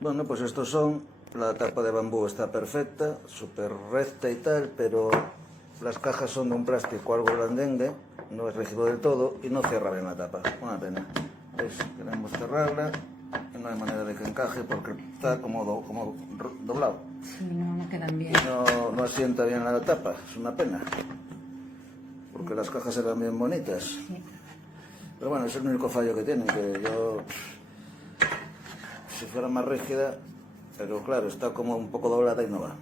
Bueno, pues estos son, la tapa de bambú está perfecta, súper recta y tal, pero las cajas son de un plástico algo blandengue, no es rígido del todo y no cierra bien la tapa. Una pena. ¿Veis? Queremos cerrarla y no hay manera de que encaje porque está como doblado. Sí, no quedan bien. No asienta bien la tapa, es una pena. Porque las cajas eran bien bonitas. Sí. Pero bueno, es el único fallo que tienen, que yo... Si fuera más rígida, pero claro, está como un poco doblada y no va.